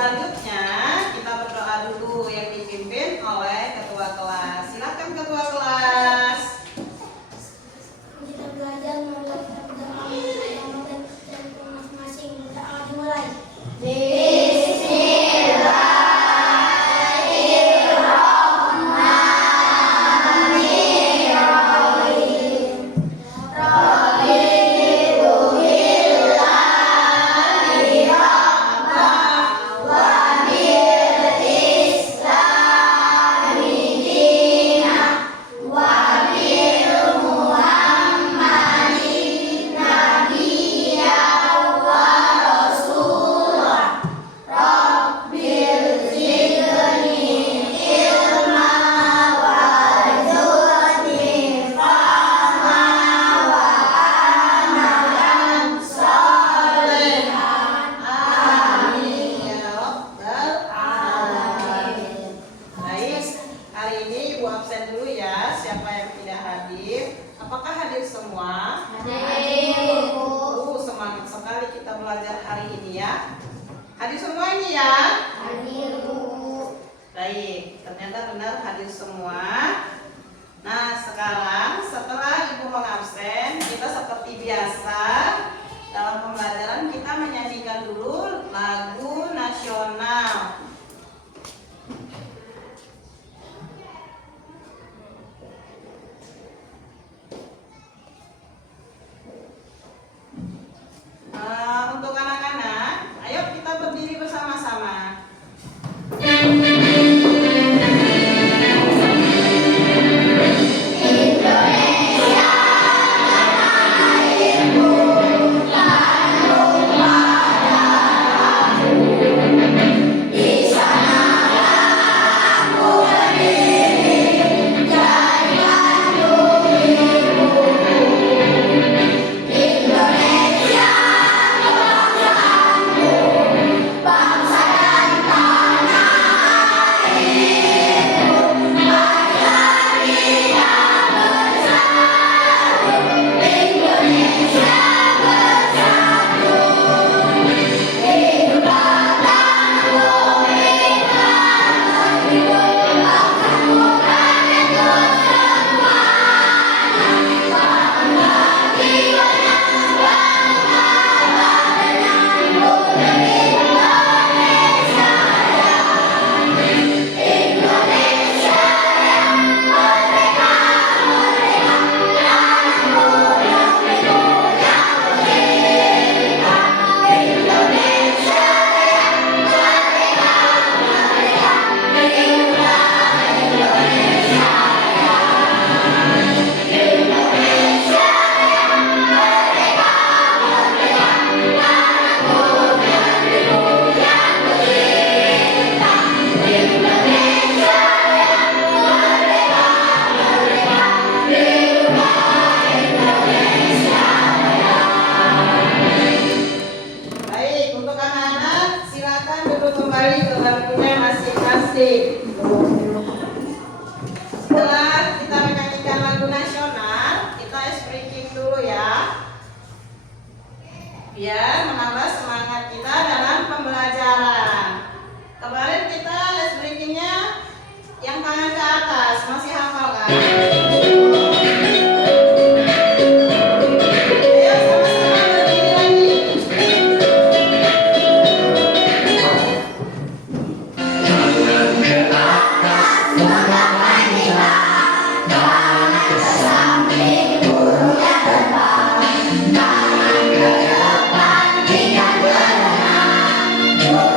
selanjutnya kita berdoa dulu yang dipimpin oleh ketua kelas. Silakan ketua kelas. Kita belajar membaca doa dan masing-masing. Doa dimulai. Hadir semua ini ya? Hadir, Bu. Baik, ternyata benar hadir semua. Nah, sekarang setelah Ibu mengabsen, kita seperti biasa dalam pembelajaran kita menyanyikan dulu lagu nasional. Untuk anak-anak, ayo kita berdiri bersama-sama. Setelah kita menyanyikan lagu nasional, kita ice breaking dulu ya, biar menambah semangat kita dalam pembelajaran. Kemarin kita ice breakingnya yang tangan ke atas, masih hafal kan? Tangan ke depan, tinggal berenang.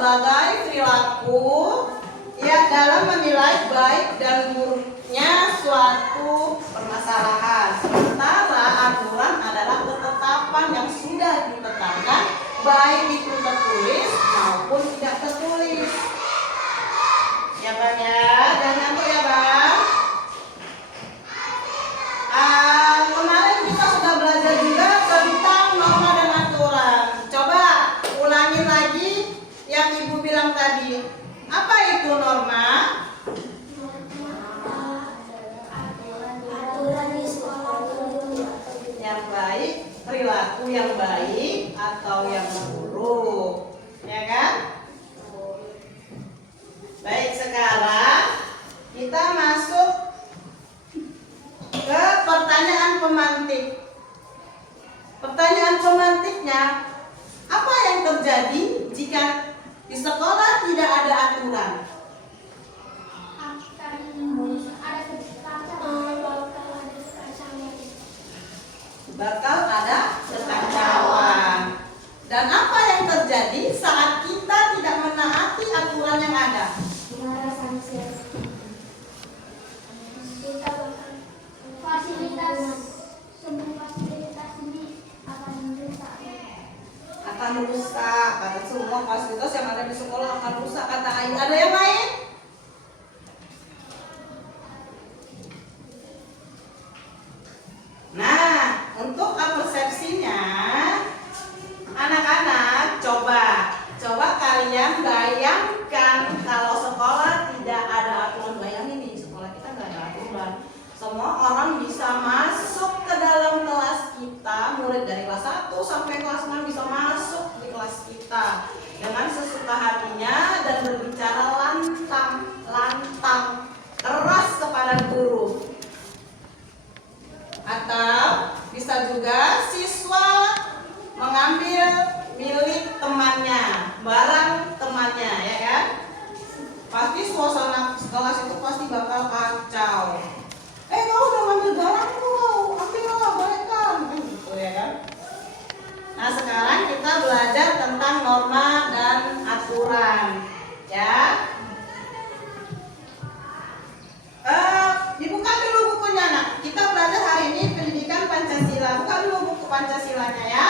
sebagai perilaku yang dalam menilai baik dan buruknya suatu permasalahan. Sementara aturan adalah ketetapan yang sudah ditetapkan, baik itu tertulis maupun tidak tertulis. Ya Bang ya, jangan ngantuk ya Bang. Kemarin kita sudah belajar juga tentang norma dan aturan. Coba ulangin lagi yang Ibu bilang tadi. Apa itu norma? Aturan di sekolah dulu. Yang baik, perilaku yang baik atau yang buruk, ya kan? Baik, sekarang kita masuk ke pertanyaan pemantik. Pertanyaan pemantiknya, apa yang terjadi jika di sekolah tidak ada aturan? Bakal ada kekacauan. Dan apa yang terjadi saat kita tidak menaati aturan yang ada? Akan rusak. Kata semua fasilitas yang ada di sekolah akan rusak. Kata Ain. Ada yang lain? Nah, untuk persepsinya, anak-anak coba kalian bayangkan kalau sekolah tidak ada aturan. Bayangin nih, sekolah kita nggak ada aturan. Semua orang bisa masuk ke dalam kelas kita, murid dari kelas 1 sampai kelas 6 bisa masuk di kelas kita dengan sesuka hatinya dan berbicara lantang, keras kepada guru. Atau bisa juga siswa mengambil milik temannya, barang temannya, ya kan? Pasti suasana kelas itu pasti bakal kacau. Kau udah ngambil barangku, ambillah, balikan, gitu ya kan? Nah, sekarang kita belajar tentang norma dan aturan, ya. Dibuka dulu bukunya, nak. Kita belajar hari ini pendidikan Pancasila. Buka dulu buku Pancasilanya ya.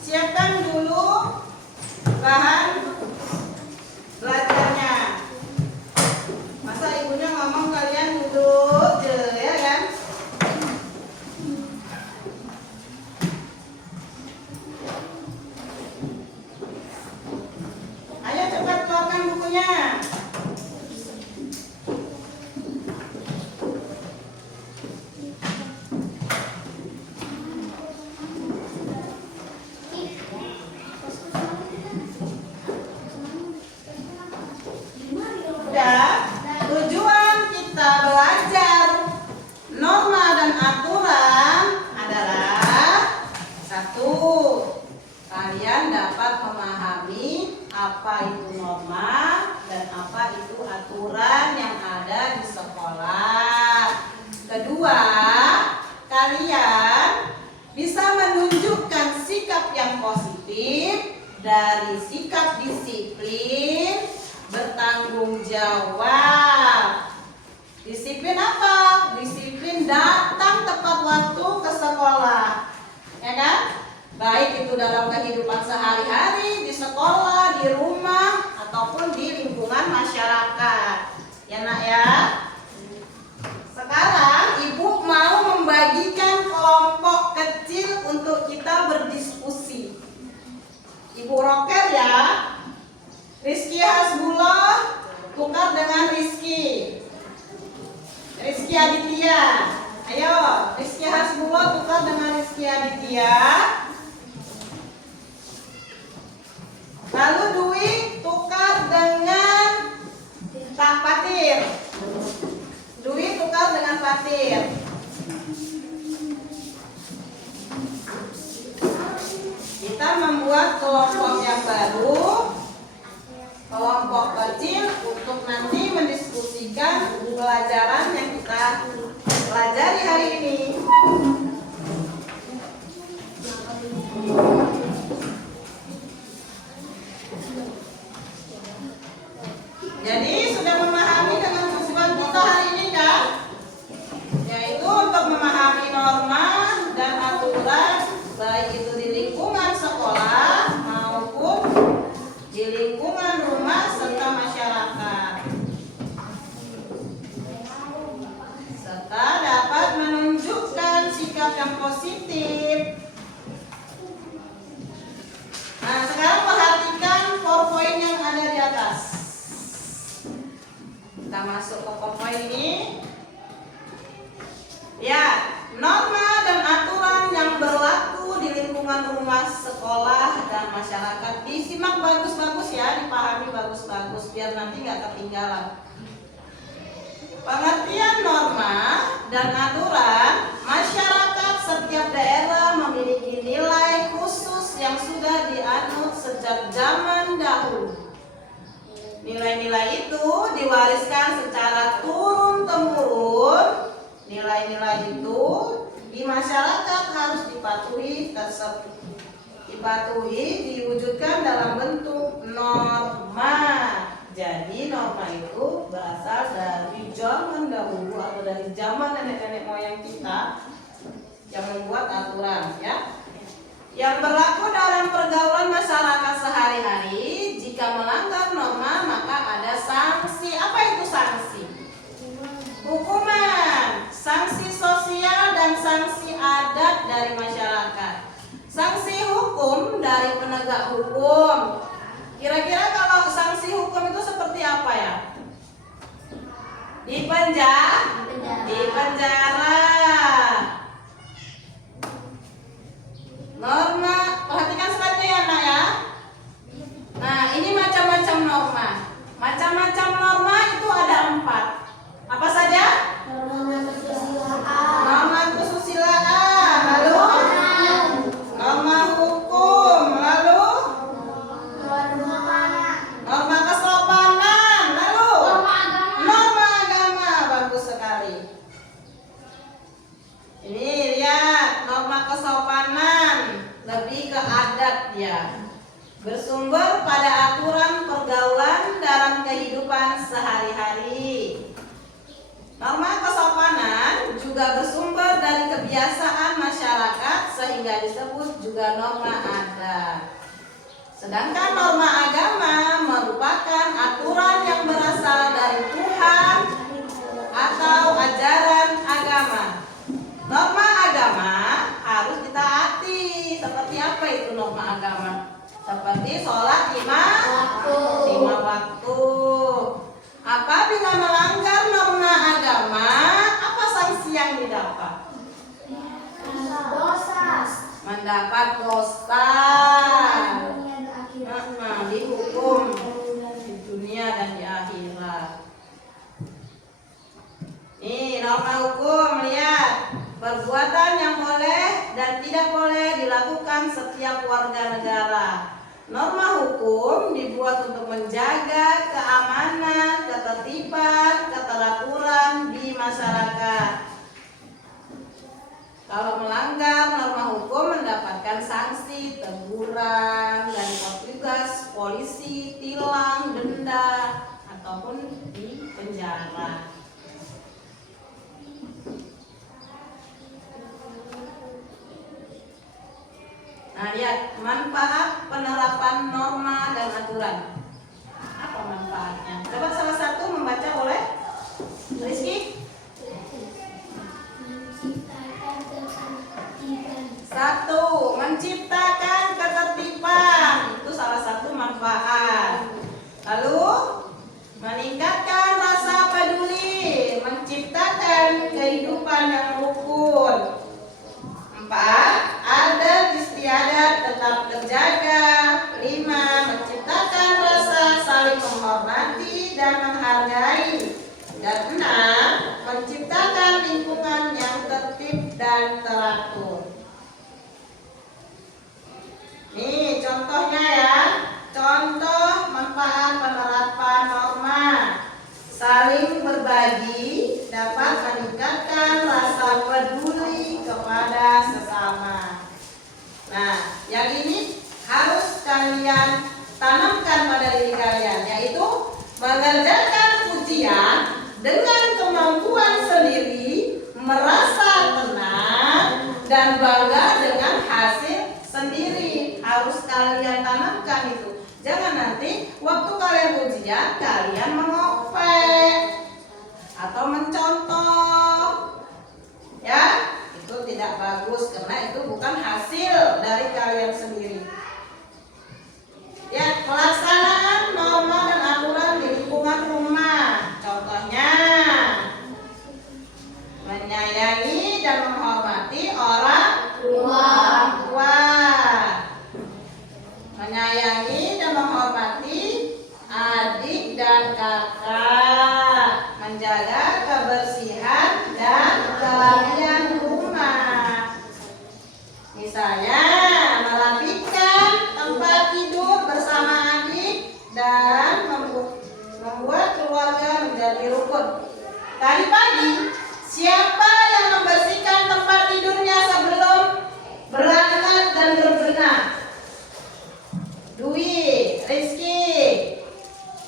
Siapkan dulu bahan belajarnya. Masa ibunya ngomong kalian duduk aja, ya kan? Ayo cepat keluarkan bukunya. Tujuan kita belajar norma dan aturan adalah satu, kalian dapat memahami apa itu norma dan apa itu aturan yang ada di sekolah. Kedua, kalian bisa menunjukkan sikap yang positif dari sikap disiplin, bertanggung jawab. Disiplin apa? Disiplin datang tepat waktu ke sekolah, ya kan? Baik itu dalam kehidupan sehari-hari, di sekolah, di rumah, ataupun di lingkungan masyarakat. Ya nak ya. Sekarang ibu mau membagikan kelompok kecil untuk kita berdiskusi. Ibu roker ya. Rizky Hasbullah tukar dengan Rizky Aditya. Ayo, Rizky Hasbullah tukar dengan Rizky Aditya. Lalu Dwi tukar dengan Pak Fatir. Dwi tukar dengan Fatir. Kita membuat kelompok yang baru, kelompok kecil untuk nanti mendiskusikan pelajaran yang kita pelajari hari ini. Jadi sudah memahami dengan tujuan kita hari ini kan? Yaitu untuk memahami norma dan aturan baik itu di lingkungan sekolah maupun di lingkungan rumah serta masyarakat, serta dapat menunjukkan sikap yang positif. Nah, sekarang perhatikan PowerPoint yang ada di atas. Kita masuk ke PowerPoint ini. Ya, norma dan aturan yang berlaku di lingkungan rumah, sekolah, dan masyarakat. Disimak bagus-bagus ya, dipahami bagus-bagus biar nanti nggak ketinggalan. Pengertian norma dan aturan, masyarakat setiap daerah memiliki nilai khusus yang sudah dianut sejak zaman dahulu. Nilai-nilai itu diwariskan secara turun-temurun. Nilai-nilai itu di masyarakat harus dipatuhi, diwujudkan dalam bentuk norma. Jadi norma itu berasal dari zaman dahulu atau dari zaman nenek-nenek moyang kita yang membuat aturan ya. Yang berlaku dalam pergaulan masyarakat sehari-hari. Jika melanggar norma maka ada sanksi. Apa itu sanksi? Hukuman, sanksi sosial dan sanksi adat dari masyarakat. Sanksi hukum dari penegak hukum. Kira-kira kalau sanksi hukum itu seperti apa ya? Di penjara. Norma, perhatikan selanjutnya ya nak ya. Nah, ini macam-macam norma. Macam-macam norma itu ada 4. Apa saja? Norma kesusilaan, lalu norma hukum, lalu norma kesopanan, lalu norma agama. Bagus sekali. Ini lihat norma kesopanan, lebih ke adat ya. Bersumber pada aturan pergaulan dalam kehidupan sehari-hari. Norma kesopanan juga bersumber dari kebiasaan masyarakat sehingga disebut juga norma adat. Sedangkan norma agama merupakan aturan yang berasal dari Tuhan atau ajaran agama. Norma agama harus ditaati. Seperti apa itu norma agama? Seperti sholat 5 waktu. Apabila melanggar norma agama, apa sanksi yang didapat? Mendapat dosa. Dihukum di dunia dan di akhirat. Nih norma hukum, lihat. Perbuatan yang boleh dan tidak boleh dilakukan setiap warga negara. Norma hukum dibuat untuk menjaga keamanan, ketertiban, keteraturan di masyarakat. Kalau melanggar norma hukum mendapatkan sanksi, teguran dari petugas, polisi, tilang, denda, ataupun di penjara. Nah, lihat manfaat penerapan norma dan aturan. Apa manfaatnya? Coba salah satu membaca boleh? Rizky? Satu, menciptakan ketertiban. Itu salah satu manfaat. Lalu, meningkatkan rasa peduli, menciptakan kehidupan yang rukun. 4, adat istiadat tetap terjaga. 5, menciptakan rasa kebersihan kalian mengopek atau mencontoh. Ya, itu tidak bagus karena itu bukan hasil dari kalian sendiri. Ya, pelaksanaan norma dan aturan di lingkungan rumah. Contohnya, menyayangi dan menghormati orang tua. Menyayangi dan menghormati adik dan kakak. Menjaga kebersihan dan kerapian rumah. Misalnya, merapikan tempat tidur bersama adik dan membuat keluarga menjadi rukun. Tadi pagi, siapa yang membersihkan tempat tidurnya sebelum berangkat dan berbenah? Dwi, Rizky,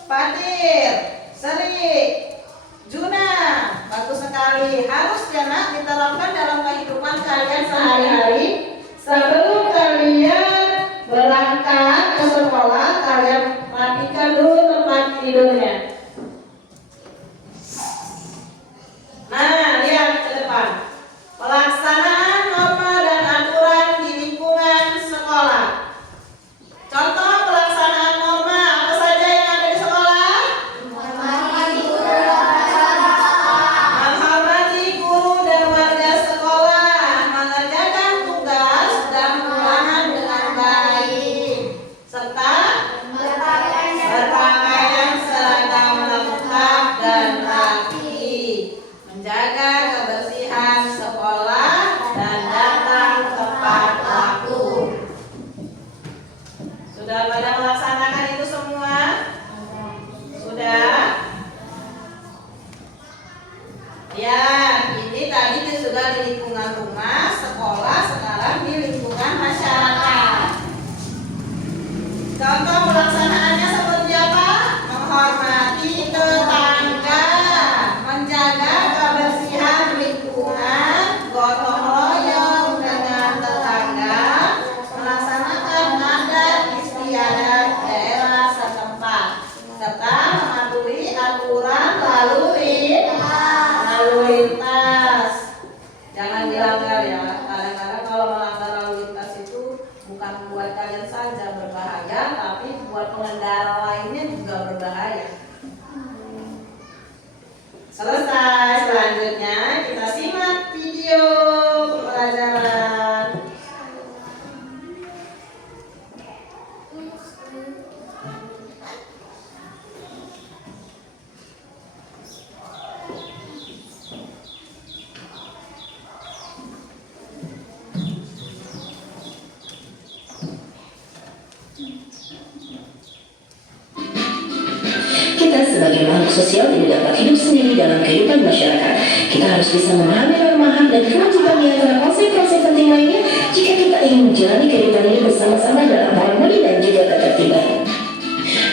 Fadir, Seri, Juna. Bagus sekali. Harus ya nak diterapkan dalam kehidupan kalian sehari-hari. Sebelum kalian berangkat ke sekolah, kalian rapikan dulu tempat tidurnya. Nah, lihat ke depan. Pelaksanaan norma dan aturan di lingkungan sekolah. Contoh pelaksanaan norma apa saja yang ada di sekolah? Menghormati guru dan warga sekolah, mengerjakan tugas dan ulangan dengan baik, serta berpakaian seragam lengkap dan rapi, menjaga kebersihan sekolah dan datang tepat waktu. Sudah pada melaksanakan itu semua? Sudah? Ya, ini tadi sudah di lingkungan rumah, sekolah, sekarang di lingkungan masyarakat. Contoh pelaksanaannya seperti apa? Menghormati tetangga, menjaga kebersihan lingkungan, gotong royong dengan tetangga, melaksanakan adat istiadat daerah setempat, serta mematuhi aturan lalu lintas. Jangan dilanggar ya. Kadang-kadang kalau melanggar lalu lintas itu bukan buat kalian saja berbahaya, tapi buat pengendara lainnya juga berbahaya. Selesai. Selanjutnya kita simak video pembelajaran. Kita sebagai makhluk sosial tidak dapat hidup sendiri dalam kehidupan masyarakat. Kita harus bisa memahami norma hak dan kewajiban di antara konsep-konsep penting lainnya jika kita ingin menjalani kehidupan ini bersama-sama dalam harmoni dan juga ketertiban.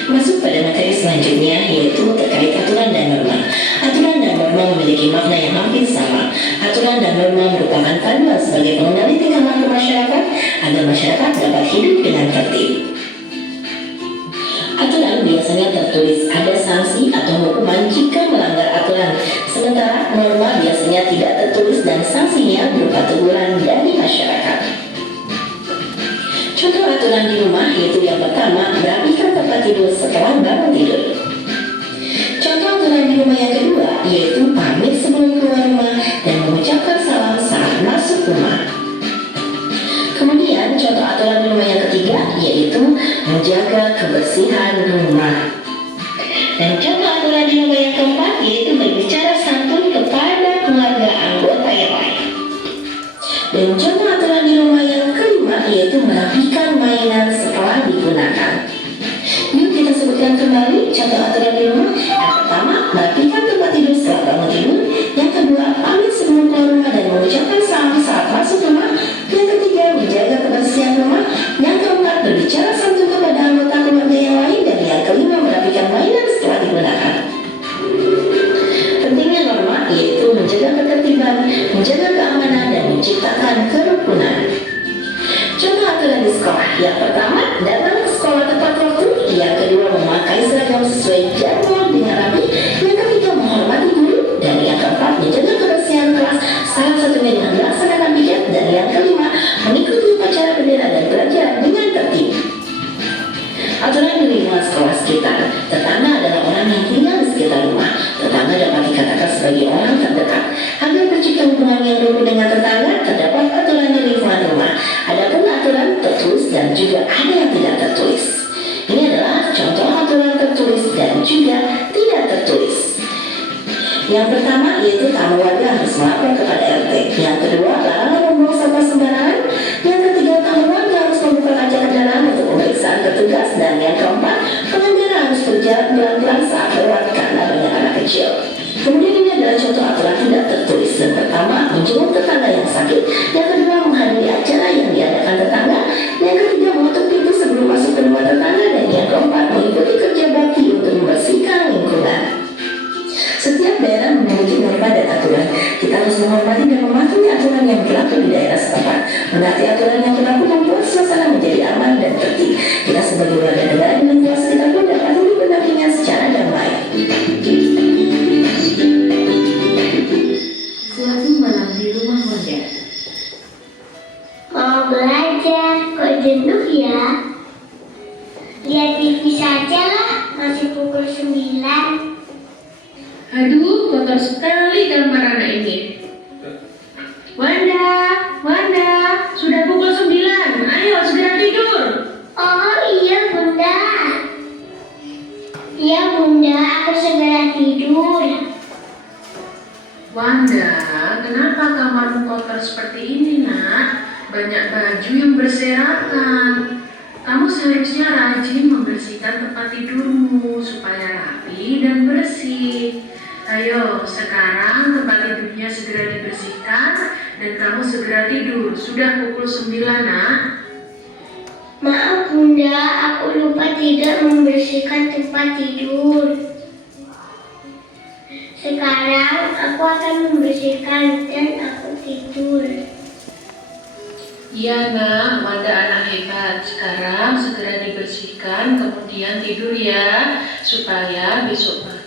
Masuk pada materi selanjutnya, yaitu terkait aturan dan norma. Aturan dan norma memiliki makna yang hampir sama. Aturan dan norma merupakan panduan sebagai pengendali tingkah laku masyarakat agar masyarakat dapat hidup dengan tertib. Aturan biasanya tertulis ada sanksi atau hukuman jika melanggar aturan, sementara norma biasanya tidak tertulis dan sanksinya berupa teguran dari masyarakat. Contoh aturan di rumah yaitu yang pertama, merapikan tempat tidur setelah bangun tidur. Contoh aturan di rumah yang kedua yaitu pamit sebelum keluar rumah dan mengucapkan salam saat masuk rumah. Kemudian contoh aturan di rumah yang ketiga yaitu menjaga kebersihan rumah. Dan contoh aturan di rumah yang keempat yaitu berbicara santun kepada keluarga anggota yang lain. Dan contoh aturan di rumah yang kelima yaitu merapikan mainan setelah digunakan. Yuk kita sebutkan kembali contoh aturan di rumah. Yang pertama, merapikan tempat tidur setelah bangun tidur. Yang kedua, pamit sebelum keluar rumah dan mengucapkan salam saat masuk rumah. Yang ketiga, menjaga kebersihan rumah. Yang keempat, berbicara santun kepada anggota keluarga yang lain. Dan yang kelima, merapikan mainan setelah digunakan. Pentingnya norma yaitu menjaga ketertiban, menjaga keamanan, dan menciptakan kerukunan. Contoh aturan di sekolah. Yang pertama, datang ke sekolah tepat waktu. Yang kedua, memakai seragam sesuai jadwal dengan rapi. Yang ketiga, menghormati guru. Dan yang keempat, menjaga kebersihan kelas, salah satunya dengan melaksanakan piket. Dan yang kelima, mengikuti upacara bendera dan pelajaran dengan tertib. Aturan di lingkungan sekolah sekitar. Tetangga adalah orang yang tinggal di sekitar rumah. Tetangga dapat dikatakan sebagai orang terdekat. Agar tercipta hubungan yang rukun dengan tetangga, terdapat aturan di lingkungan rumah. Adapun aturan tertulis dan juga ada yang tidak tertulis. Ini adalah contoh aturan tertulis dan juga tidak tertulis. Yang pertama yaitu tamu warga harus melapor kepada RT. Yang kedua, larangan membuang sampah sembarangan. Yang ketiga, tamu warga harus membuka kaca kendaraan untuk pemeriksaan petugas. Dan yang keempat, pengendara harus berjalan pelan-pelan saat lewat karena banyak anak kecil. Kemudian ini adalah contoh aturan tidak tertulis. Yang pertama, menjenguk tetangga yang sakit. Yang kedua, menghadiri acara yang diadakan tetangga. Yang ketiga, mengetuk pintu sebelum masuk ke rumah tetangga. Dan yang keempat, mengikuti kerja bakti untuk membersihkan lingkungan. Setiap daerah memiliki norma dan aturan. Kita harus menghormati dan mematuhi aturan yang berlaku di daerah setempat. Menaati aturan yang berlaku membuat suasana menjadi aman dan tertib. Kita sebagai warga negara di lingkungan sekitar pun dapat hidup berdampingan secara damai. Suatu malam di rumah Wanda. Mau belajar, kok jenuh ya? Lihat TV saja lah, masih pukul 9. Aduh, kotor sekali kamar anak ini. Wanda, Wanda, sudah pukul 9. Ayo segera tidur. Oh iya bunda. Iya bunda, aku segera tidur. Wanda, kenapa kamarmu kotor seperti ini, nak? Banyak baju yang berserakan. Kamu seharusnya rajin membersihkan tempat tidurmu supaya rapi dan bersih. Ayo, sekarang tempat tidurnya segera dibersihkan dan kamu segera tidur. Sudah pukul 9, nak. Maaf bunda, aku lupa tidak membersihkan tempat tidur. Sekarang aku akan membersihkan dan aku tidur. Iya, nak, Wanda anak hebat. Sekarang segera dibersihkan, kemudian tidur ya, supaya besok pagi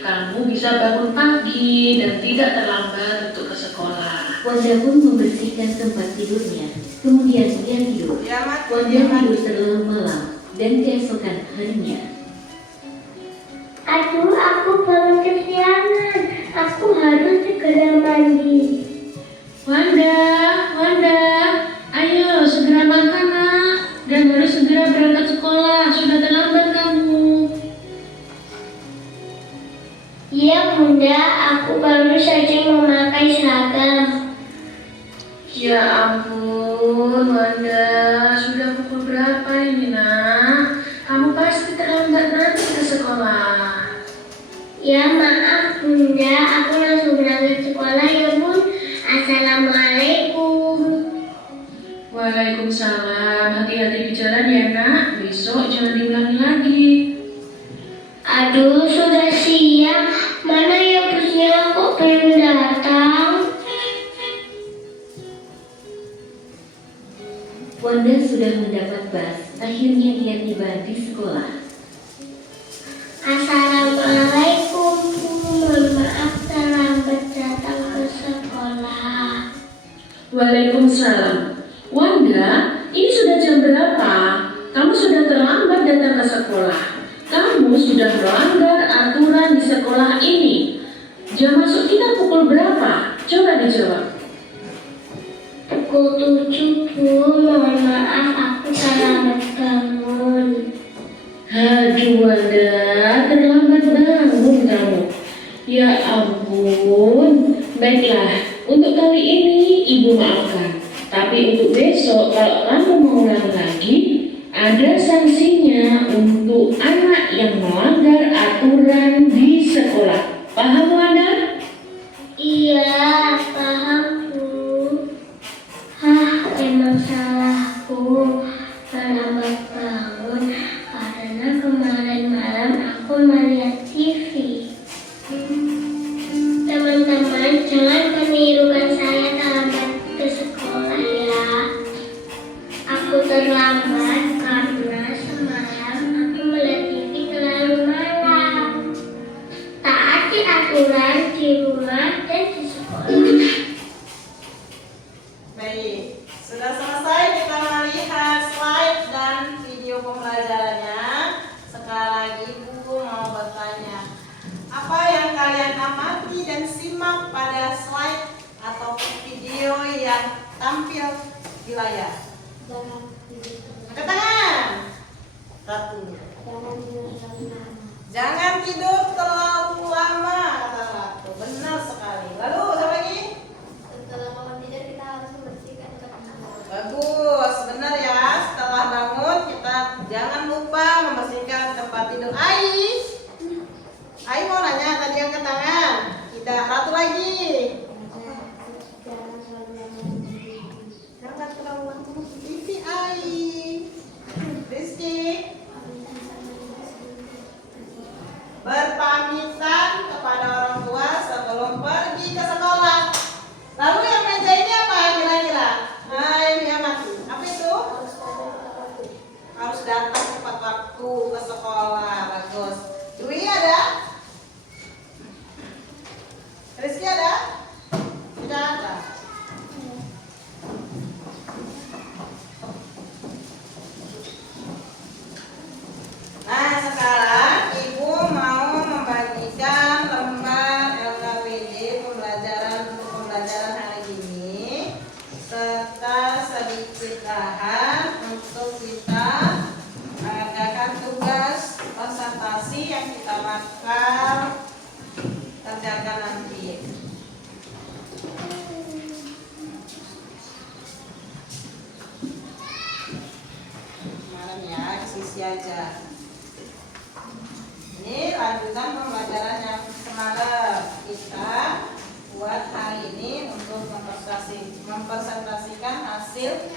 kamu bisa bangun pagi dan tidak terlambat untuk ke sekolah. Wanda pun membersihkan tempat tidurnya. Kemudian dia tidur. Ya, Mat. Wanda tidur terlalu malam dan keesokan harinya. Aduh, aku bangun kesiangan. Aku harus segera mandi. Wanda, Wanda, ayo segera makan, nak, dan harus segera berangkat sekolah. Sudah terlambat kamu. Iya bunda, aku baru saja memakai seragam. Ya ampun, Wanda, sudah pukul berapa ini, nak? Kamu pasti terlambat nanti ke sekolah. Ya maaf bunda, aku langsung berangkat sekolah ya bun. Assalamualaikum. Waalaikumsalam. Hati-hati di jalan ya, nak. Besok jangan diulangi lagi. Aduh, sudah siang. Mana ya busnya kok belum datang? Wanda sudah mendapat bus. Akhirnya dia tiba di sekolah. Assalamualaikum. Mohon maaf terlambat datang ke sekolah. Waalaikumsalam. Wanda, ini sudah jam berapa? Kamu sudah terlambat datang ke sekolah. Kamu sudah melanggar aturan di sekolah ini. Jam masuk kita pukul berapa? Coba dijawab. Pukul 7 bu. Mohon maaf aku terlambat bangun. Aduh Wanda, terlambat bangun kamu. Ya ampun. Baiklah, untuk kali ini ibu maafkan. Tapi untuk besok kalau kamu mengulang lagi, ada sanksinya untuk anak yang melanggar aturan di sekolah. Paham Wanda? Iya, paham bu. Emang salahku terlambat bangun karena kemarin malam aku melihat TV. Teman-teman, jangan menirukan saya terlambat ke sekolah ya. Aku terlambat karena semalam aku melihat Ibu mau bertanya, apa yang kalian amati dan simak pada slide atau video yang tampil di layar? Angkat tangan. Satu. Jangan tidur terlalu lama, kata Ratu. Benar sekali. Lalu apa lagi? Setelah bangun tidur kita harus membersihkan kamar. Bagus, benar ya. Setelah bangun kita jangan lupa membersihkan tempat tidur. Ai mau nanya tadi angkat tangan. Tidak, Ratu lagi. Jangan terlalu lama TV Ai. Rizky. Berpamitan kepada orang tua sebelum pergi ke sekolah. Lalu yang meja ini apa kira-kira? Nah, ini amati. Apa itu? Harus datang tepat waktu ke sekolah. Bagus. Dwi ada? Rizky ada? Tidak ada. Nah, sekarang Ibu mau membagikan lembar LKPD pembelajaran hari ini serta sedikit bahan untuk kita mengerjakan tugas presentasi yang kita bakal kerjakan nanti. Kemarin ya, sisi aja. Ini lanjutan pembelajaran yang semalam kita buat hari ini untuk mempresentasikan hasil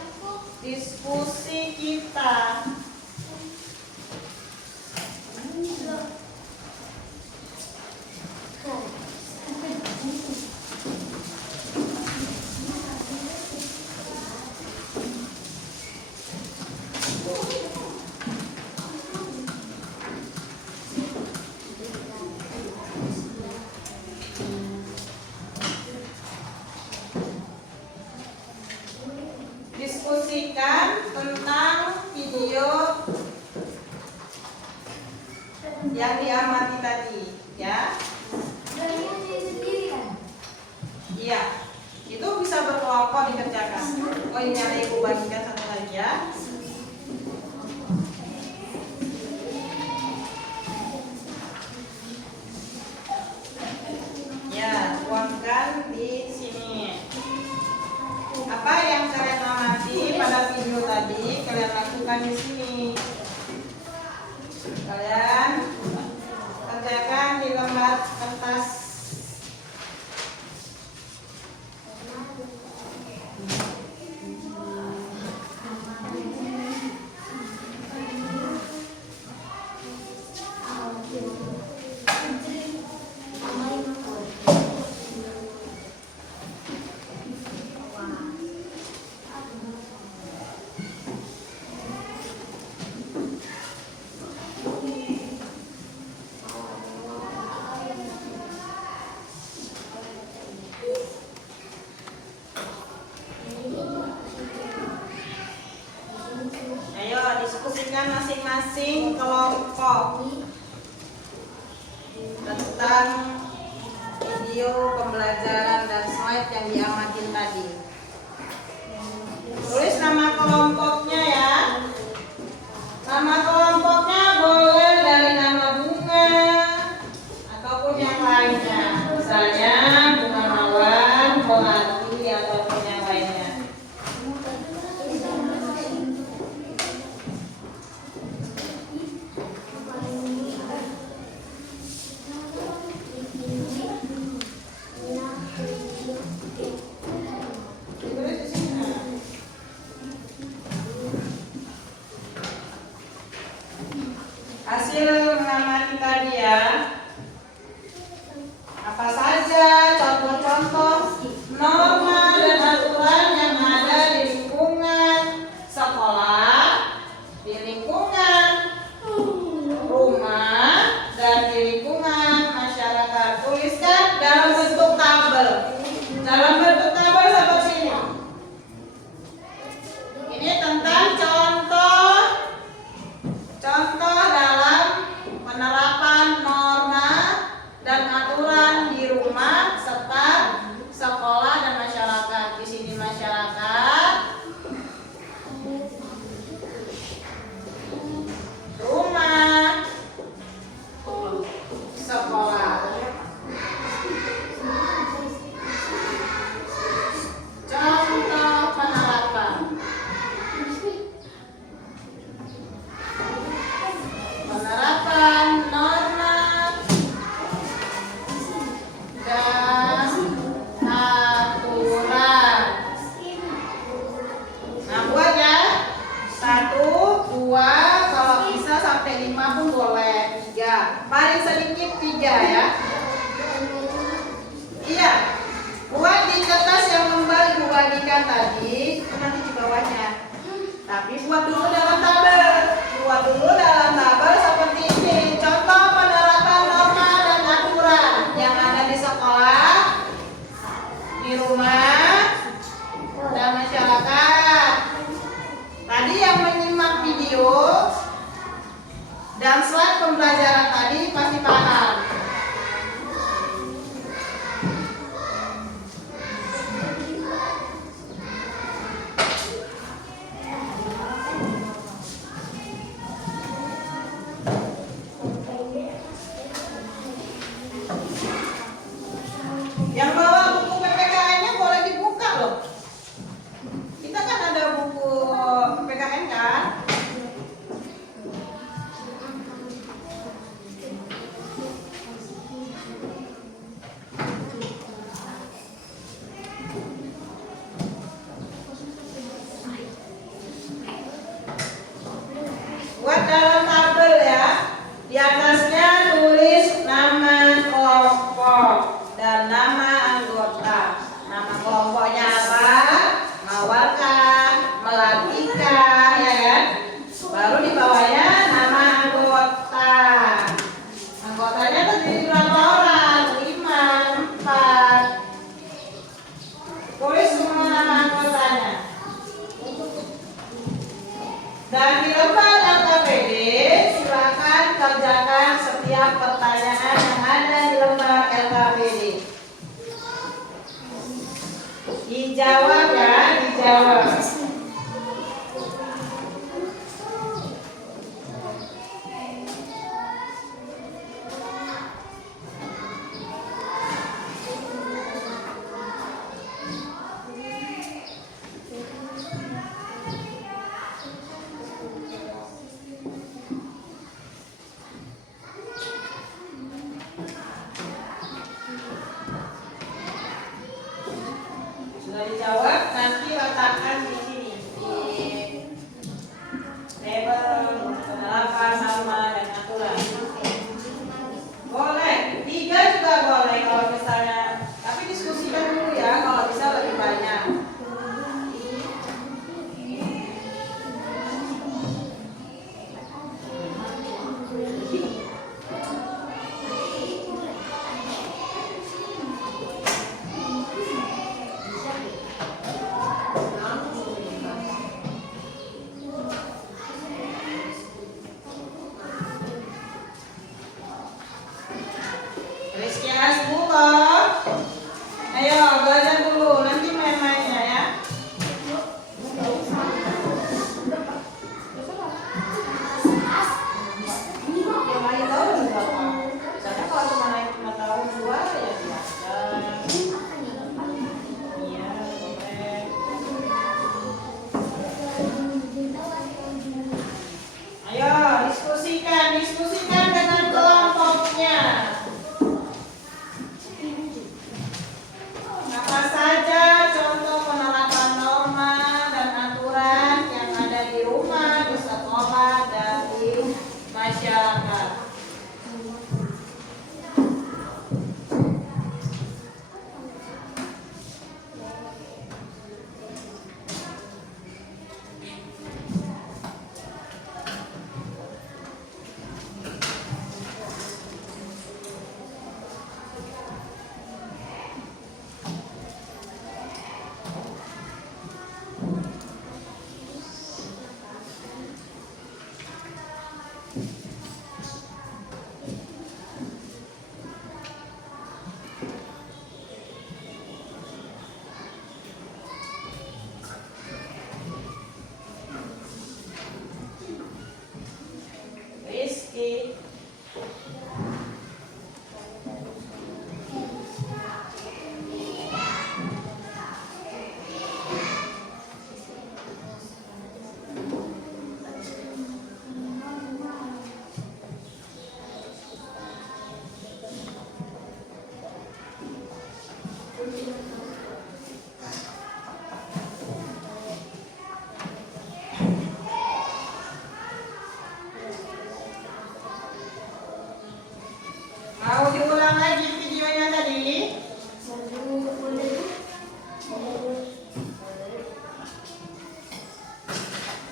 diskusi kita. Diskusikan tentang video yang diamati tadi, ya. Iya, itu bisa berkelompok dikerjakan. Oh, ini ada Ibu bagikan satu lagi ya. Ya, tuangkan di sini. Apa yang kalian amati pada video tadi, kalian lakukan di sini. Kalian kerjakan di lembar kertas. Ayo diskusikan masing-masing kelompok tentang video pembelajaran dan slide yang diamatin tadi. Tulis nama kelompoknya ya. Nama kelompoknya boleh dari nama bunga ataupun yang lainnya. Misalnya bunga mawar, melati ataupun yang lainnya. Hasil mengamati tadi ya. Apa saja contoh-contoh norma dan aturan yang ada di lingkungan sekolah, di lingkungan rumah, dan di lingkungan masyarakat. Tuliskan dalam bentuk tabel. Dalam bentuk tabel seperti ini. Ini tentang contoh dalam paling sedikit 3 ya. Iya. Buat di kertas yang kembali Ibu bagikan tadi, nanti di bawahnya. Tapi buat dulu dalam tabel. Buat dulu dalam tabel seperti ini. Contoh penerapan norma dan aturan yang ada di sekolah, di rumah, dan masyarakat. Tadi yang menyimak video dan slide pembelajaran tadi pasti paham. Yang bawa buku PPKN-nya boleh dibuka loh. Kita kan ada buku PPKN kan? Buat dalam tabel ya. Di atasnya tulis nama kelompok dan nama anggota. Nama kelompoknya apa? Mengawalkah, melatihkah, ya kan? Baru di bawahnya nama anggota. Anggotanya terdiri berapa orang? 5, 4. Tulis semua nama anggotanya. Dan di lembar LKPD silakan kerjakan setiap pertanyaan yang ada di lembar LKPD. Dijawab ya, dijawab. Sudah dijawab, nanti letakkan di sini di label penerapan norma dan aturan. Boleh, 3 juga boleh kalau misalnya, tapi diskusikan dulu ya kalau bisa lebih banyak. Rizky Hasbullah, ayo belajar dulu, nanti main-mainnya ya. Yang lain tahu berapa? Misalnya kalau cuma naik 5 tahun 2 ya biasa. Iya, boleh. Ayo diskusikan dengan kelompoknya. Mau diulang lagi videonya tadi?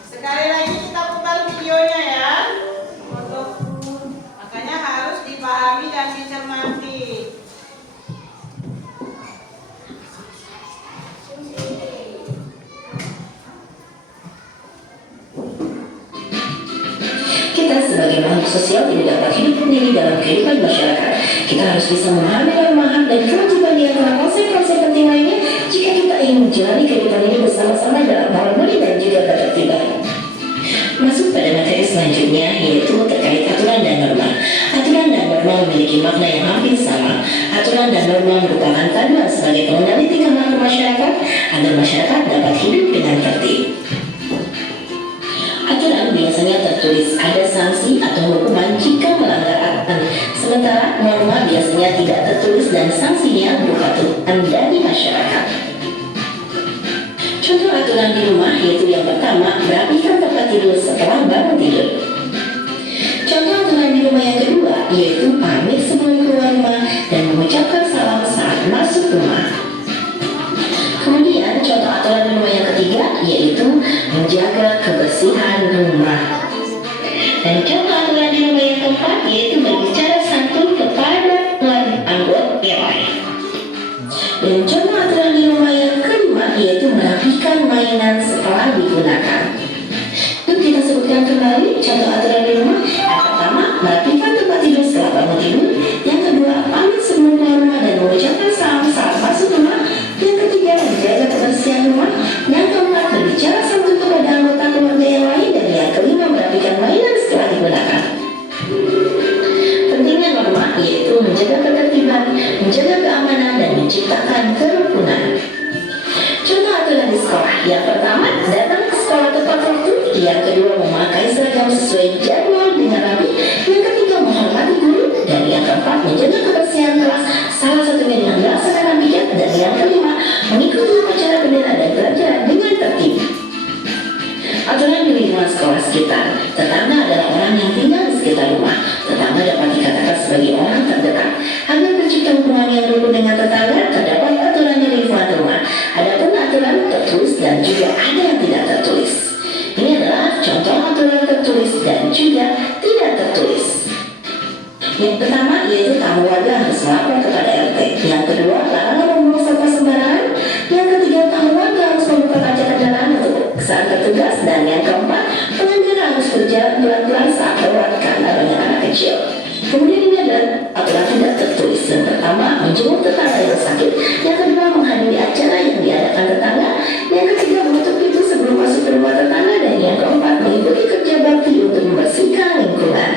Sekali lagi kita putar videonya ya. Makanya harus dipahami dan dicermati. Kita sebagai makhluk sosial tidak dapat hidup sendiri dalam kehidupan masyarakat. Kita harus bisa memahami norma dan kewajiban di antara konsep-konsep penting lainnya jika kita ingin menjalani kehidupan ini bersama-sama dalam harmoni dan juga ketertiban. Masuk pada materi selanjutnya, yaitu terkait aturan dan norma. Aturan dan norma memiliki makna yang hampir sama. Aturan dan norma merupakan panduan sebagai pengendali tingkah laku masyarakat agar masyarakat dapat hidup dengan tertib. Aturan biasanya tertulis ada sanksi atau hukuman jika melanggar aturan, sementara norma biasanya tidak tertulis dan sanksinya berupa tuntutan dari masyarakat. Contoh aturan di rumah yaitu yang pertama, merapikan tempat tidur setelah bangun tidur. Contoh aturan di rumah yang kedua yaitu pamit sebelum keluar rumah dan mengucapkan salam saat masuk rumah. Kemudian contoh aturan di rumah yang ketiga yaitu menjaga kebersihan rumah. Dan contoh aturan di rumah yang keempat yaitu berbicara santun kepada anggota yang lain. Dan contoh aturan di rumah yang kelima yaitu merapikan mainan setelah digunakan. Yuk kita sebutkan kembali contoh aturan di rumah. Yang pertama, merapikan tempat tidur setelah bangun tidur. Yang kedua, pamit sebelum keluar rumah dan mengucapkan salam saat masuk rumah. Yang ketiga, menjaga kebersihan rumah. Yang keempat, berbicara santun kepada anggota keluarga yang lain. Dan yang kelima, merapikan mainan setelah digunakan. Pentingnya norma yaitu menjaga ketertiban, menjaga keamanan, dan menciptakan kerukunan. Contoh aturan di sekolah. Yang pertama, datang ke sekolah tepat waktu. Yang kedua, memakai seragam sesuai jadwal dengan rapi. Yang ketiga, menghormati guru. Dan yang keempat, menjaga kebersihan kelas, salah satunya dengan melaksanakan piket. Dan yang kelima, mengikuti upacara bendera dan pelajaran dengan tertib. Aturan di lingkungan sekolah sekitar. Tetangga adalah orang yang tinggal di sekitar rumah. Tetangga dapat dikatakan sebagai orang terdekat. Agar tercipta hubungan yang rukun dengan tetangga, terdapat aturan di lingkungan rumah. Adapun aturan tertulis dan juga ada yang tidak tertulis. Ini adalah contoh aturan tertulis dan juga tidak tertulis. Yang pertama yaitu tamu warga harus melapor kepada RT. Yang kedua, larangan membuang sampah sembarangan. Yang ketiga, tamu warga harus membuka kaca kendaraan untuk saat bertugas. Dan yang keempat, pengendara harus berjalan pelan-pelan saat lewat karena banyak anak kecil. Kemudian ini adalah aturan tidak tertulis. Yang pertama, menjenguk tetangga yang sakit. Yang kedua, menghadiri acara yang diadakan tetangga. Yang ketiga, menutup pintu sebelum masuk ke rumah tetangga. Dan yang keempat, mengikuti kerja bakti untuk membersihkan lingkungan.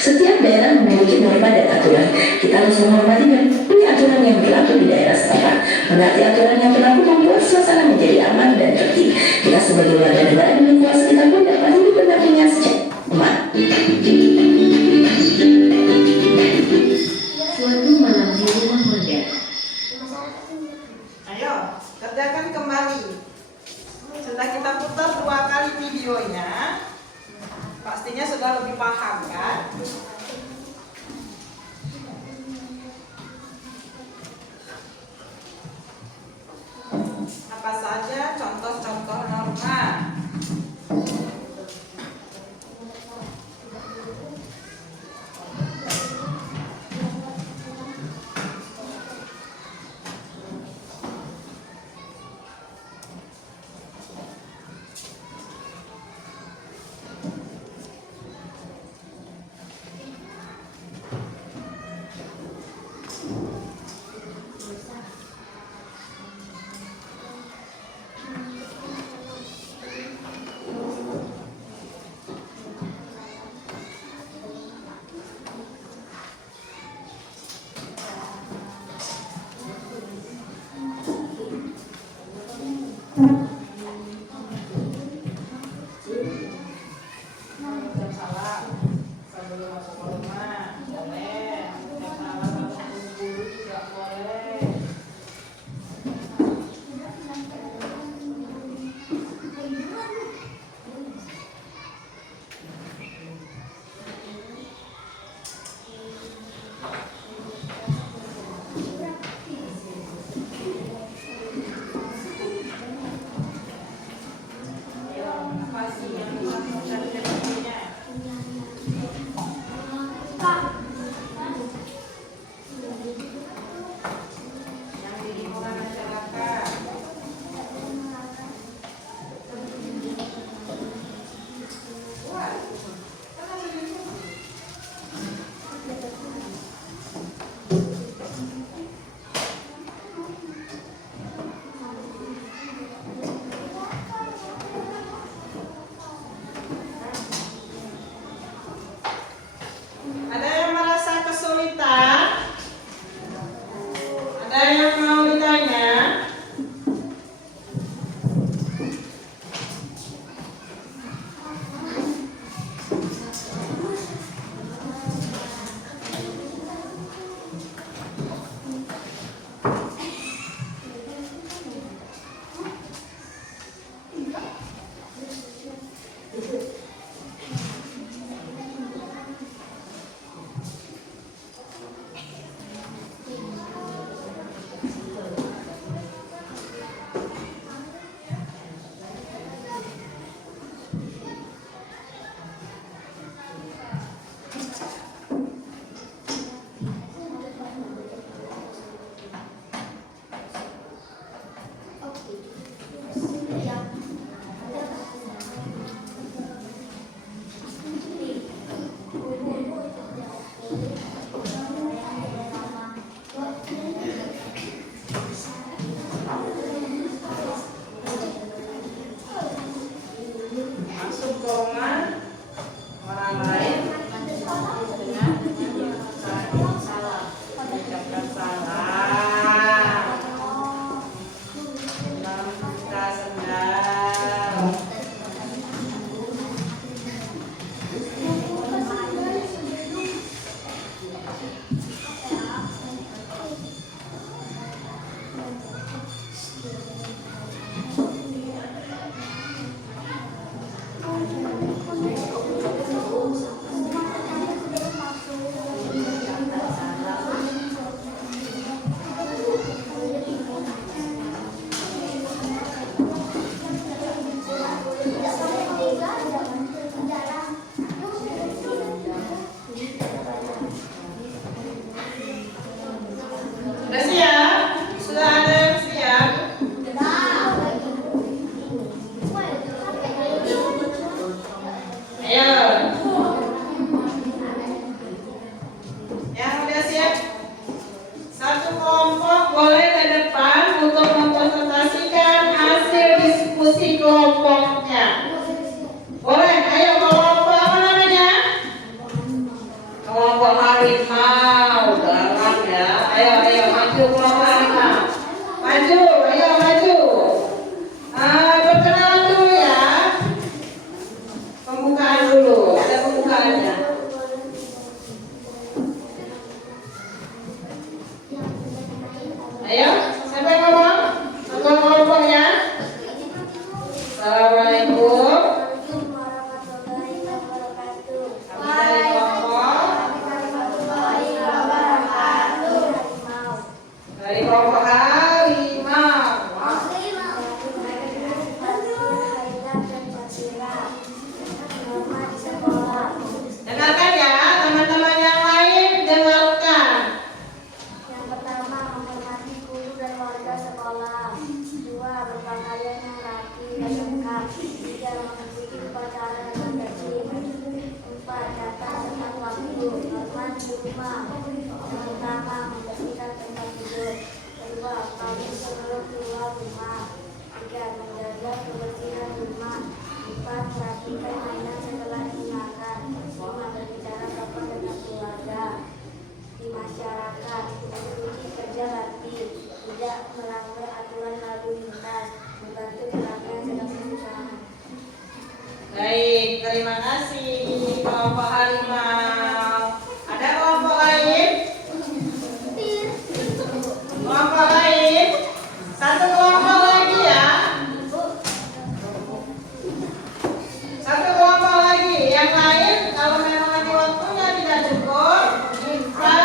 Setiap daerah memiliki norma dan aturan. Kita harus menghormati dan memilih aturan yang berlaku di daerah setempat. Menaati aturan yang berlaku membuat suasana menjadi aman dan tertib. Kita sebagai warga negara di lingkungan sekitar pun dapat hidup berdampingan secara aman. Suatu malam di rumah Honda. Ayo, kerjakan kembali. Sudah kita putar 2 kali videonya. Pastinya sudah lebih paham kan? Apa saja contoh-contoh norma? Ada yang merasa kesulitan? Ada yang mau ditanya? Masuk golongan orang lain dengan salah, mengucapkan salah membuka sendal. Sudah siap? Sudah ada yang siap? Ayo. Yang udah siap? Satu kelompok boleh ke depan untuk mempresentasikan hasil diskusi kelompoknya. Boleh? Ayo, kelompok apa namanya? Kelompok harimau. Galak ya. Ayo maju kelompok harimau. Maju, ayo maju. Perkenalan dulu ya. Pembukaan dulu. Ada pembukaannya. Ayo, siapa yang ngomong? Ketua kelompoknya. Assalamualaikum. Kami dari kelompok harimau. Dengarkan ya, teman-teman yang lain dengarkan. Yang pertama, menghormati guru dan warga sekolah. 2. Berpakaian yang rapi dan lengkap. 3. Mengikuti upacara dengan tertib. 4. Datang tepat waktu. Hormat di rumah. Yang pertama, membersihkan tempat tidur. 2. Pamit sebelum keluar rumah. 3. Menjaga kebersihan rumah. 4. Perhatikan mainan setelah digunakan. 5. Berbicara sopan dengan keluarga di masyarakat, mengikuti kerja bakti, tidak melanggar aturan lalu lintas, membantu keluarga yang sedang berusaha. Baik, terima kasih kelompok harimau. Ada kelompok lain? Kelompok lain? Satu kelompok lagi ya. Satu kelompok lagi. Yang lain kalau memang nanti waktunya tidak cukup, kita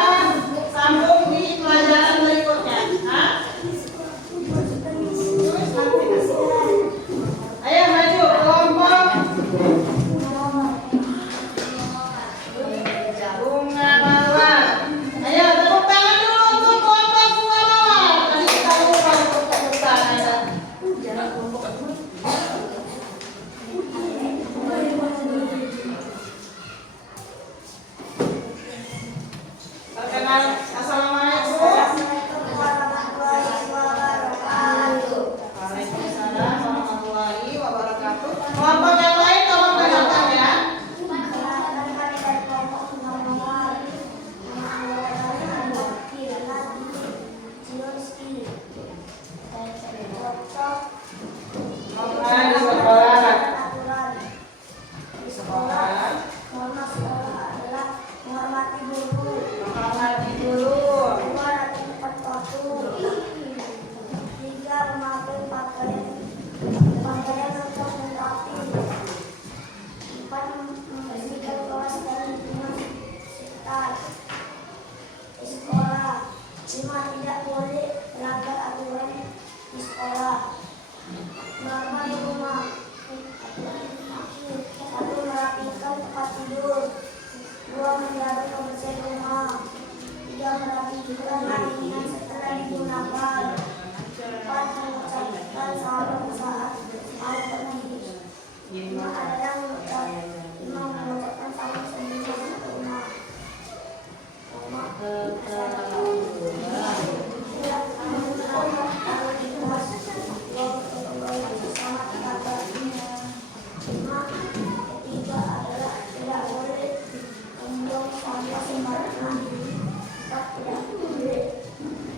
sambung di pelajaran berikutnya. Hah? Ayo maju kelompok bunga mawar. Ayo tepuk tangan dulu untuk kelompok bunga mawar. Tadi kita lupa untuk tepuk tangan. Perkenalkan, assalamualaikum. Waalaikumsalam warahmatullahi wabarakatuh. Kelompok yang lain tolong dengarkan ya. Kami dari kelompok bunga mawar. di sekolah. 5. Tidak boleh melanggar aturan di sekolah. Norma di rumah. 1. Merapikan tempat tidur. 2. Menjaga kebersihan rumah. 3. Merapikan mainan setelah digunakan. 4. Mengucapkan salam saat mau pergi. 5. Adalah mengucapkan salam sebelum masuk ke rumah. Ketiga adalah tidak boleh membuang sampah sembarangan. 4. Tidak boleh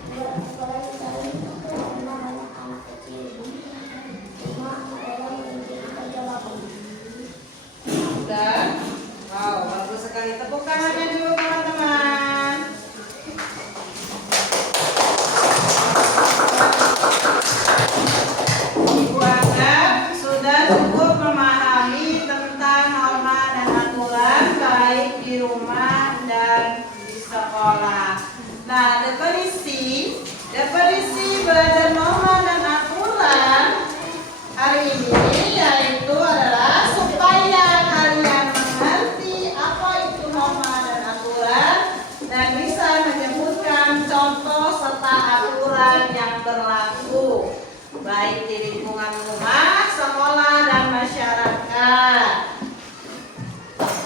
buat sekolah di karena banyak anak kecil. 5. Adalah mengikuti kerja bakti. Dan wow, bagus sekali. Tepuk tangannya dulu teman-teman. Ibu anggap sudah cukup memahami tentang norma dan aturan baik di rumah dan di sekolah. Nah, definisi belajar norma dan aturan hari ini yaitu adalah supaya kalian mengerti apa itu norma dan aturan dan bisa menyebutkan contoh serta aturan yang berlaku baik di lingkungan rumah, sekolah, dan masyarakat.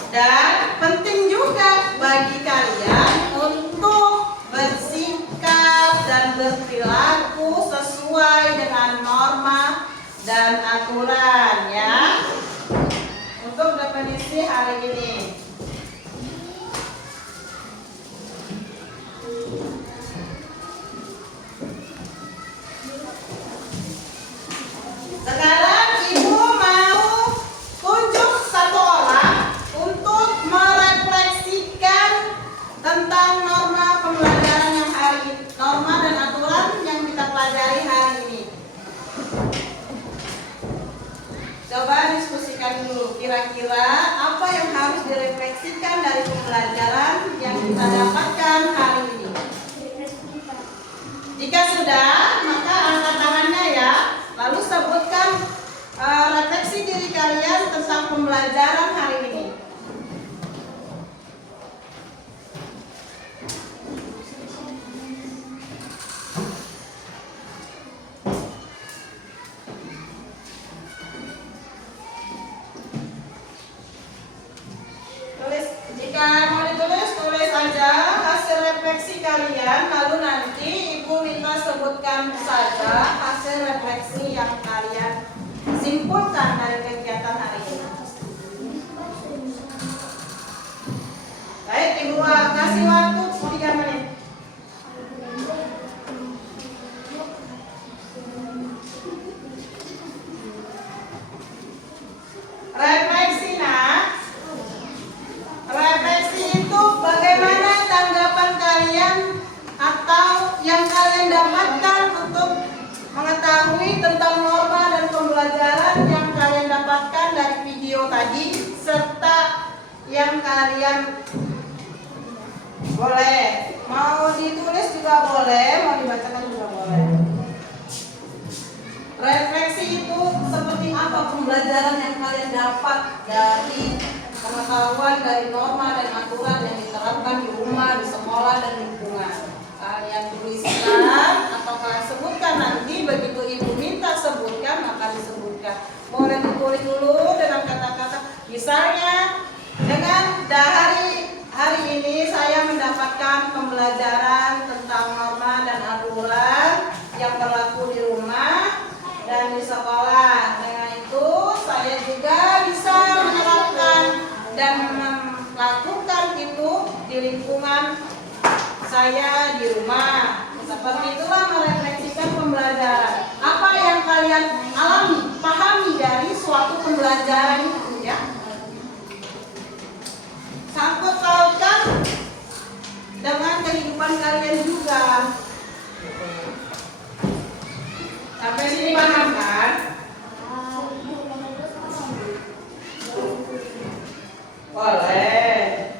Dan penting juga bagi kalian untuk bersikap dan berperilaku sesuai dengan norma dan aturan ya. Untuk definisi hari ini. Sekarang ibu mau tunjuk satu orang untuk merefleksikan tentang norma pembelajaran yang norma dan aturan yang kita pelajari hari ini. Coba diskusikan dulu kira-kira apa yang harus direfleksikan dari pembelajaran yang kita dapatkan hari ini. Jika sudah, maka angkat tangannya ya. Lalu sebutkan refleksi diri kalian tentang pembelajaran hari ini. Tulis, jika mau ditulis, tulis aja hasil refleksi kalian. Lalu nanti ibu minta sebutkan saja hasil refleksi yang kalian simpulkan dari kegiatan hari ini. Baik, ibu kasih waktu 3 menit. Refleksi nak. Refleksi itu bagaimana tanggapan kalian atau yang kalian dapatkan untuk mengetahui tentang norma dan pembelajaran yang kalian dapatkan dari video tadi serta yang kalian boleh mau ditulis juga boleh, mau dibacakan juga boleh. Refleksi itu seperti apa pembelajaran yang kalian dapat dari pengetahuan dari norma dan aturan yang diterapkan di rumah, di sekolah, dan lingkungan. Kalian tuliskan atau kalian sebutkan nanti, begitu ibu minta sebutkan maka disebutkan. Boleh ditulis dulu dengan kata-kata, misalnya dengan hari ini saya mendapatkan pembelajaran tentang norma dan aturan yang berlaku di rumah dan di sekolah. Dengan itu saya juga bisa menerapkan dan melakukan itu di lingkungan saya di rumah. Seperti itulah merefleksikan pembelajaran. Apa yang kalian alami, pahami dari suatu pembelajaran itu ya. Sangkut pautkan dengan kehidupan kalian juga. Sampai sini paham kan? Boleh.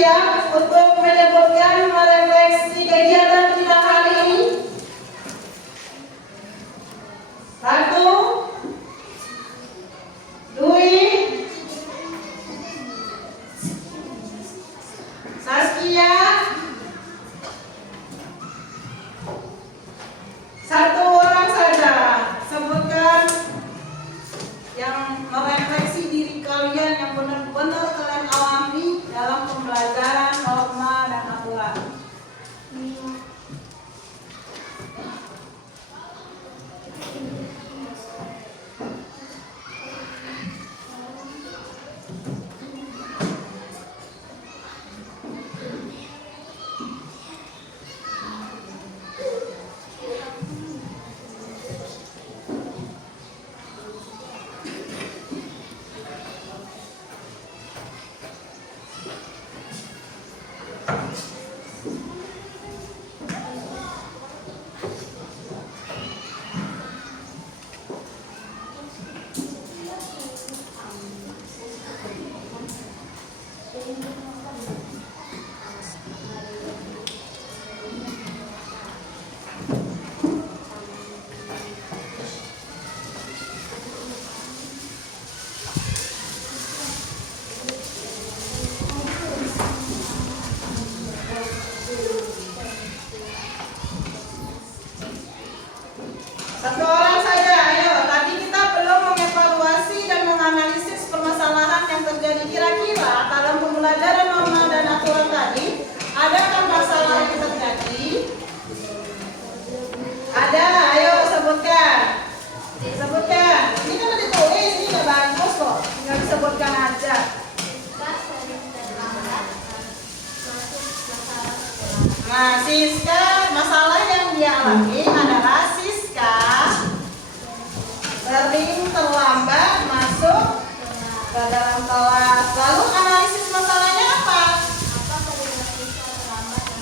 siap untuk menyebutkan merefleksi kegiatan kita hari ini? 1, 2, Saskia, 1 orang saja. Sebutkan yang merefleksi diri kalian yang benar-benar kalian alami dalam pembelajaran norma dan aturan. Satu orang saja, ayo. Tadi kita belum mengevaluasi dan menganalisis permasalahan yang terjadi. Kira-kira dalam pembelajaran norma dan aturan tadi, adakah masalah yang terjadi? Ada, ayo sebutkan. Sebutkan. Ini kan ditulis, ini nggak bagus kok. Tinggal disebutkan aja. Nah, Siska, masalah yang dia alami adalah Siska sering terlambat masuk ke dalam kelas. Lalu analisis masalahnya apa?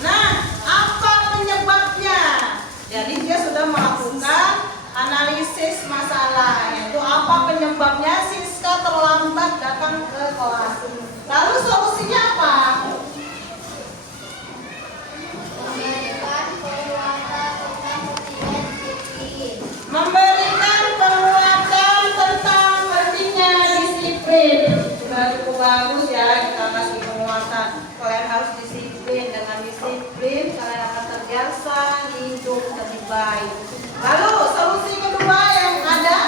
Nah, apa penyebabnya? Jadi dia sudah melakukan analisis masalah, yaitu apa penyebabnya Siska terlambat datang ke kelas. Lalu solusinya apa? Memberikan penguatan tentang pentingnya disiplin. Sudah cukup bagus ya, kita kasih penguatan. Kalian harus disiplin. Dengan disiplin kalian akan terbiasa hidup lebih baik. Lalu solusi kedua yang ada,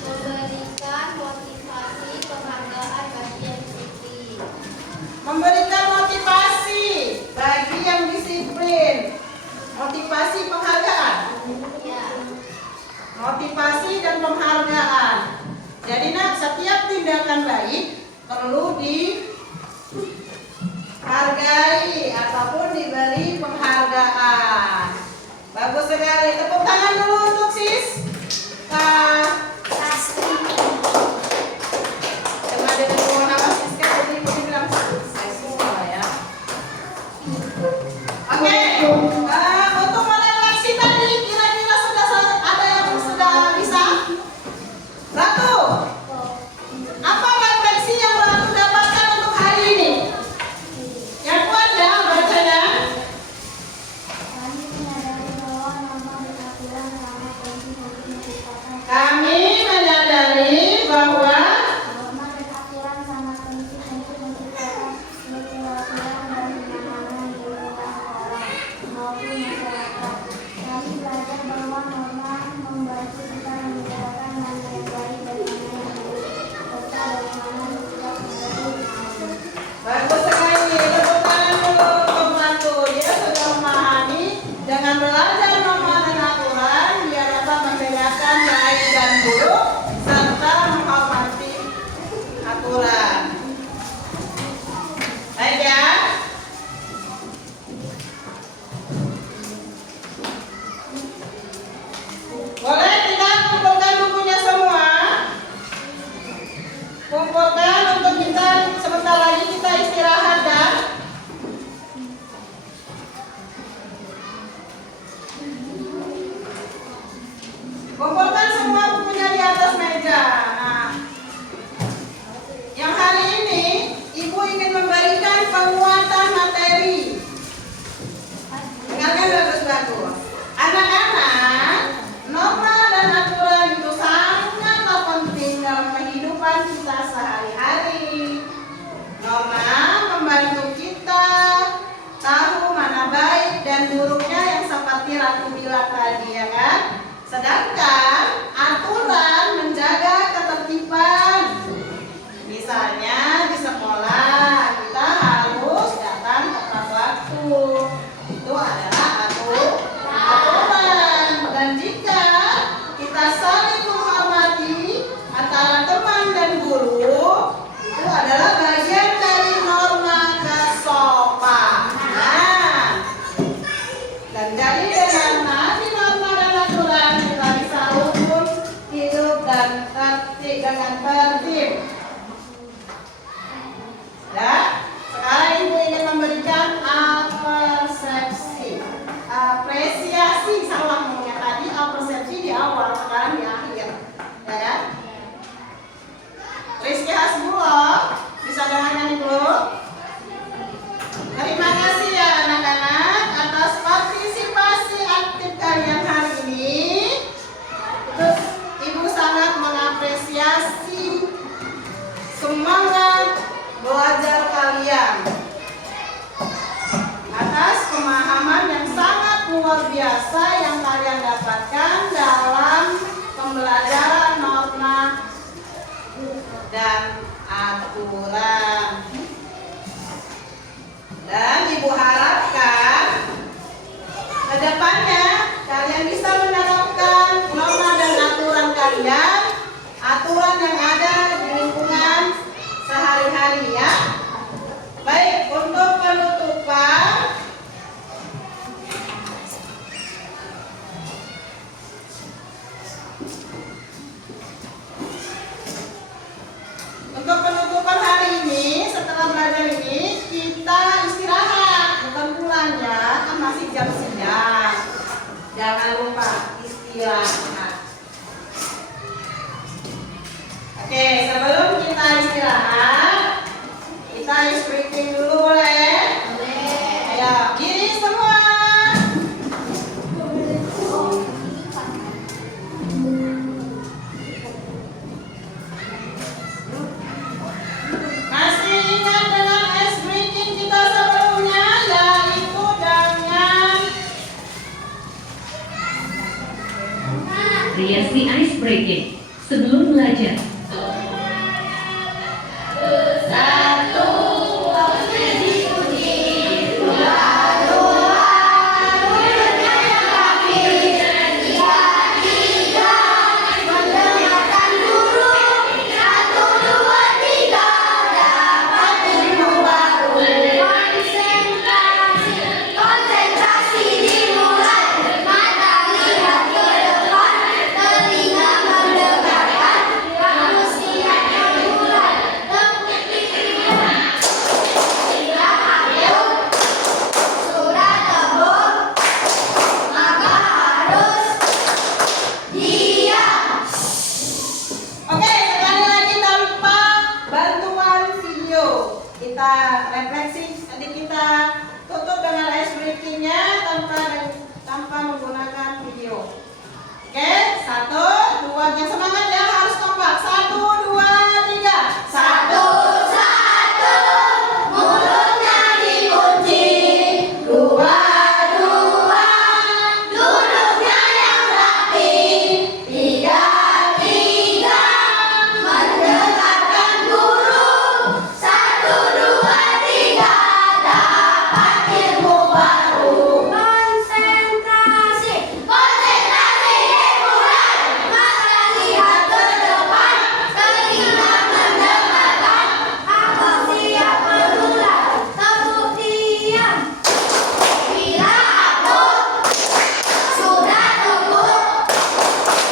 Memberikan motivasi penghargaan bagi yang disiplin. memberikan motivasi bagi yang disiplin. Motivasi penghargaan. Ya. Motivasi dan penghargaan. Jadi nak, setiap tindakan baik perlu dihargai ataupun diberi penghargaan. Bagus sekali. Tepuk tangan dulu untuk Siska. Cuma dia ketemu nama Siska, jadi bilang saya semua ya. Oke. Untuk merefleksi tadi, kira-kira sudah ada yang sudah bisa? 1. Apa refleksi yang baru dapatkan untuk hari ini? Yang kuat ya bacanya. Kami menyadari bahwa Kami menyadari bahwa norma dan aturan sangat penting untuk menciptakan keterwakilan dan kenyamanan di lingkungan sekolah maupun masyarakat. Kami belajar bahwa norma membantu kita membicarakan mana yang baik dan mana yang buruk, serta bagaimana bersikap menjadi pemahaman. bagus sekali. Tepuk tangan dulu untuk pelaku. Dia sudah memahami dengan belajar norma dan aturan, dia dapat membedakan baik dan buruk serta menghormati aturan. Baik ya. Boleh kita kumpulkan bukunya semua? Kumpulkan untuk kita sebentar lagi kita istirahat ya. Kumpulkan semua bukunya di atas meja. Nah, yang hari ini Ibu ingin memberikan penguatan biasa yang kalian dapatkan dalam pembelajaran norma dan aturan. Dan Ibu harapkan ke depannya kalian bisa menerapkan norma dan aturan kalian, aturan yang ada di lingkungan sehari-hari ya. Baik, untuk penutupan hari ini, setelah belajar ini kita istirahat, bukan pulang ya, kan masih jam siang. Jangan lupa istirahat. Oke, sebelum kita istirahat, kita ice breaking dulu boleh? Ayo, diri semua. Masih ingat dengan ice breaking kita sebelumnya, yaitu dengan Kreasi ice breaking sebelum belajar. Konsentrasi dimulai, mata lihat ke depan, telinga mendengarkan, kamu siap memulai, tepuk pikiran, tidak akut, sudah tebal, maka harus diam. Oke, sekali lagi tanpa bantuan video. Kita refleksi, tadi kita tutup dengan ice breaking-nya tanpa menggunakan video. Oke, 1, 2, yang semangat ya, harus kompak. 1, 2, 3. Satu, mulutnya dikunci. Dua, duduknya yang rapi. Tiga, mendengarkan guru. 1, 2, 3, dapat ilmu baru. Konsentrasi dimulai. Mata lihat ke depan, telinga mendengarkan, aku siap memulai, tepuk diam. Bila akut, sudah tebuk,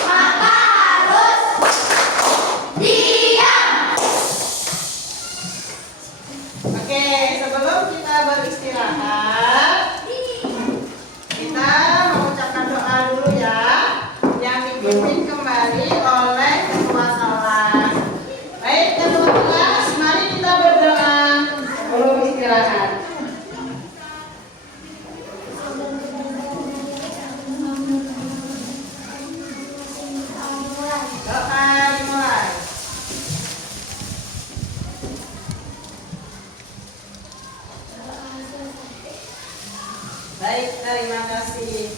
maka harus diam. Oke, sebelum kita beristirahat, kita mengucapkan doa dulu ya, yang dipimpin kembali oleh ketua kelas. Baik, ketua kelas, mari kita berdoa sebelum istirahat. Doa dimulai. Baik, terima kasih.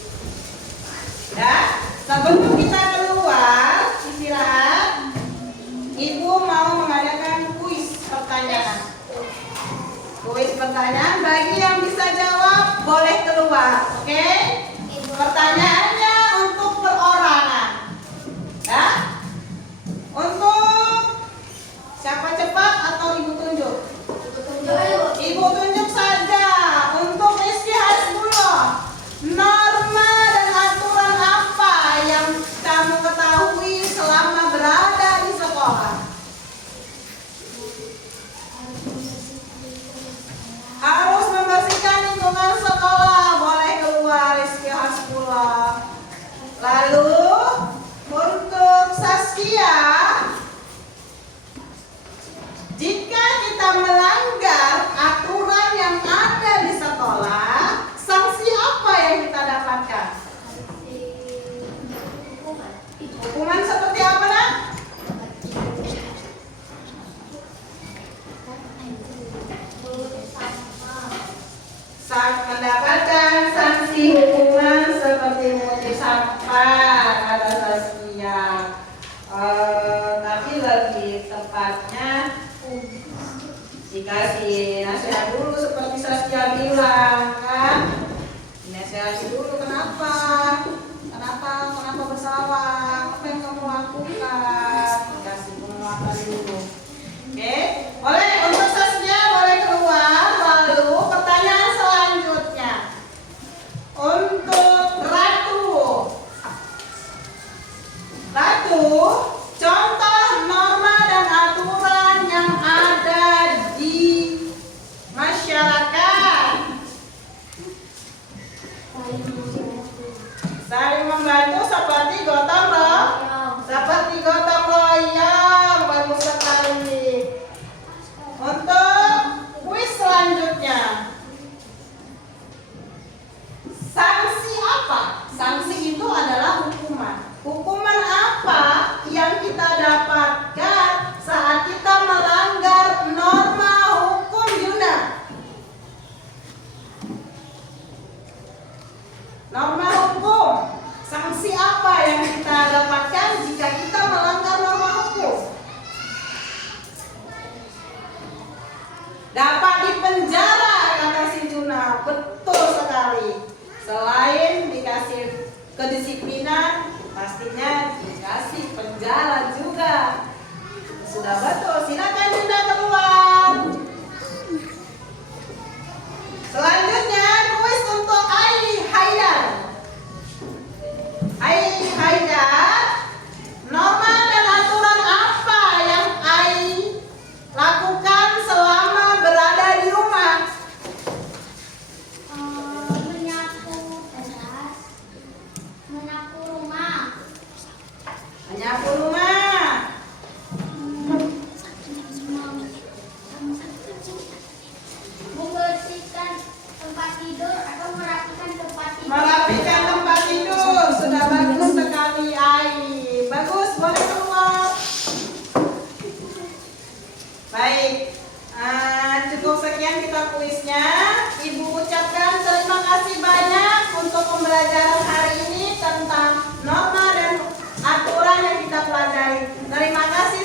Ya, sebelum kita keluar istirahat, Ibu mau mengadakan kuis pertanyaan. Kuis pertanyaan, bagi yang bisa jawab boleh keluar, oke? Pertanyaannya untuk perorangan, ya? Untuk siapa cepat atau Ibu tunjuk? Ibu tunjuk saja. Untuk Rizky Hasbullah, norma dan aturan apa yang kamu ketahui selama berada di sekolah? Harus membersihkan lingkungan sekolah. Boleh keluar Rizky Hasbullah. Lalu untuk Saskia, jika kita melanggar aturan yang ada di sekolah, sanksi apa yang kita dapatkan? Hukuman seperti apa, Nak? Saat mendapatkan sanksi hukuman seperti Tepat, ada Saskia. Tapi lebih tepatnya dikasih nasihat dulu seperti Saskia bilang kan. Nasihati dulu kenapa bersalah, apa yang kamu lakukan, kasih penguatan dulu. Oke, boleh untuk Saskia boleh keluar. Lalu pertanyaan selanjutnya untuk Ratu, contoh norma dan aturan yang ada di masyarakat. Saling membantu seperti gotong royong, bagus sekali. Untuk kuis selanjutnya, sanksi apa? Sanksi itu adalah hukuman. Hukuman apa yang kita dapatkan saat kita melanggar norma hukum, Yuna? Norma hukum. Sanksi apa yang kita dapatkan jika kita melanggar norma hukum? Dapat dipenjara, kata si Juna. Betul sekali. Selain dikasih kedisiplinan, pastinya dikasih penjara juga. Sudah betul. Silakan Juna keluar. Selanjutnya kuis untuk Haidar. Haidar, norma dan aturan apa yang lakukan selama berada di rumah? Menyapu teras, menyapu rumah, Menyapu rumah. membersihkan tempat tidur atau merapikan tempat tidur. Merapikan tempat tidur. Sudah bagus sekali, Ai. Bagus, boleh keluar. Baik, cukup sekian kita kuisnya. Ibu ucapkan terima kasih banyak untuk pembelajaran hari ini tentang norma dan aturan yang kita pelajari. Terima kasih